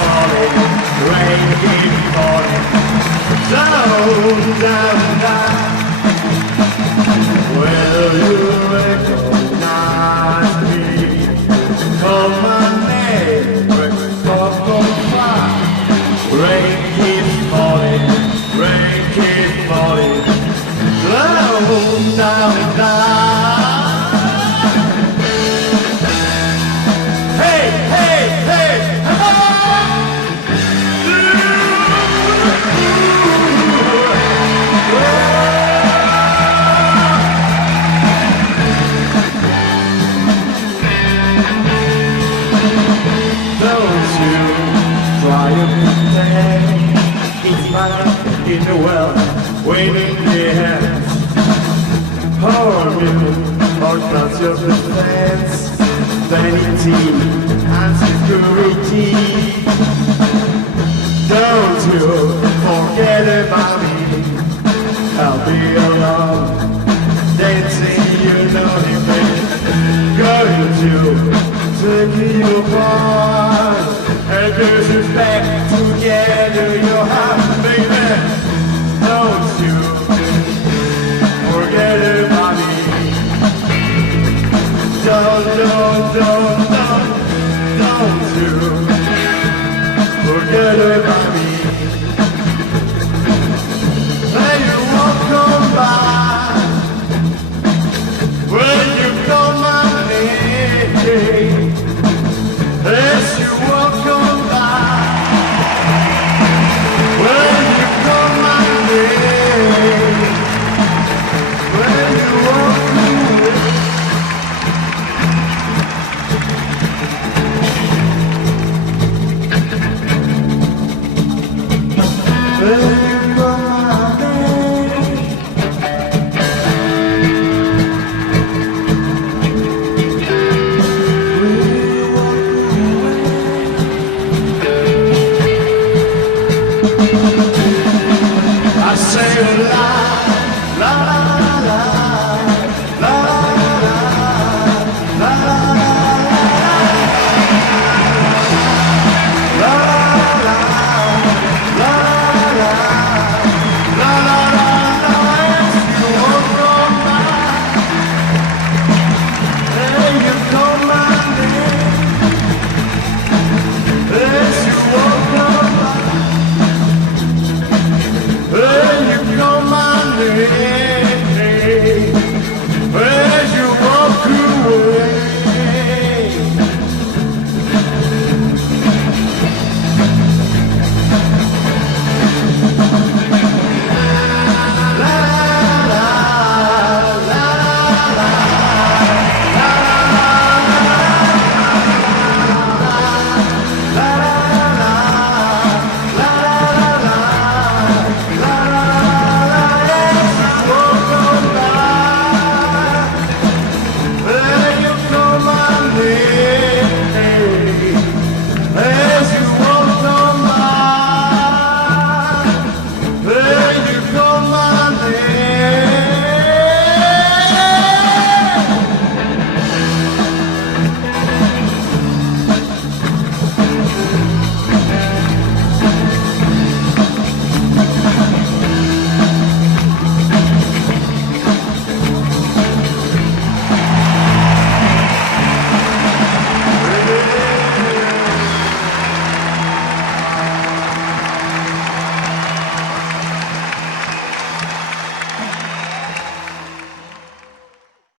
falling, rain keeps falling. Down, down, down. Will you recognize me? Call my name, talk on fire. Rain keeps falling, rain keeps falling. Down, down, down. Hey, hey, hey, don't you try to pretend it's back in the well, waiting the hands. Hold you, or cross your defense. Vanity and security. Don't you forget about me. I'll be alone, dancing, you know it. Going to take you apart and disrespect.